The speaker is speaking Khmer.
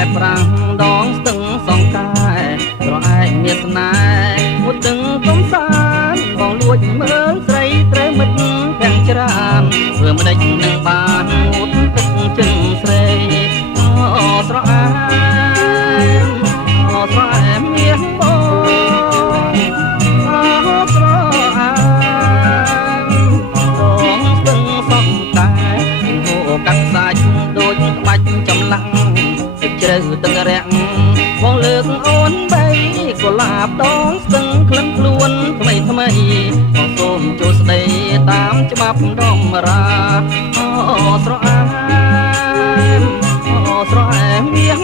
ឯប្រាំងដងស្ទឹងសង្កែត្រឯកមានស្នេហ៍មុតទឹងកំសានបងលួចមើលស្រីត្រូវមិត្តទាំងច្រើនធ្វើម្ដេចនឹងបានងូតទឹកជើងស្រីអូស្រអែមអូស្រអែមមាសបងអូស្រអែមដងស្ទឹងសង្កែហូរកាត់សាច់ដូចក្បាច់ចម្លាក់ជ្រៅទឹករាក់បងលើកអូនបីកុលាបដងស្ទឹងក្លិនខ្លួនថ្មីថ្មីបងសូមចូលស្ដីតាមច្បាប់ដំរាអូស្រអែមអូស្រអែមមាស